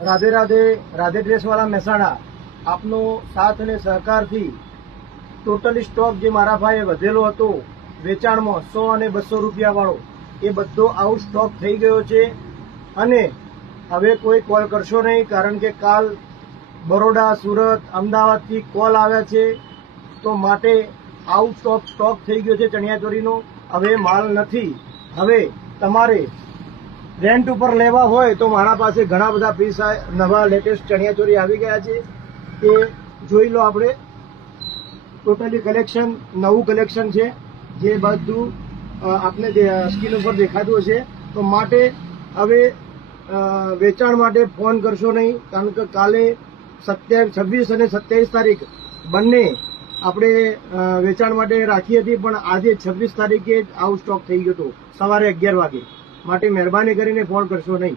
રાધે રાધે. રાધે ડ્રેસવાળા મહેસાણા આપનો સાથ અને સહકારથી ટોટલી સ્ટોક જે મારા ભાઈએ વધેલો હતો વેચાણમાં 100 અને 200 રૂપિયા વાળો એ બધો આઉટ સ્ટોક થઈ ગયો છે. અને હવે કોઈ કોલ કરશો નહીં, કારણ કે કાલ બરોડા, સુરત, અમદાવાદથી કોલ આવ્યા છે. તો માટે આઉટ ઓફ સ્ટોક થઈ ગયો છે ચણિયાચોળીનો. હવે માલ નથી. હવે તમારે રેન્ટ ઉપર લેવા હોય તો મારા પાસે ઘણા બધા પીસ નવા લેટેસ્ટ ચણિયાચોળી આવી ગયા છે. એ જોઈ લો. આપણે ટોટલી કલેક્શન, નવું કલેક્શન છે જે બધું આપને સ્ક્રીન ઉપર દેખાતું હશે. તો માટે હવે વેચાણ માટે ફોન કરશો નહીં, કારણ કે કાલે 26 અને 27 તારીખ બંને આપણે વેચાણ માટે રાખી હતી, પણ આજે 26 તારીખે જ આઉટ સ્ટોક થઈ ગયો હતો સવારે 11 વાગે. માટે મહેરબાની કરીને ફોન કરશો નહીં.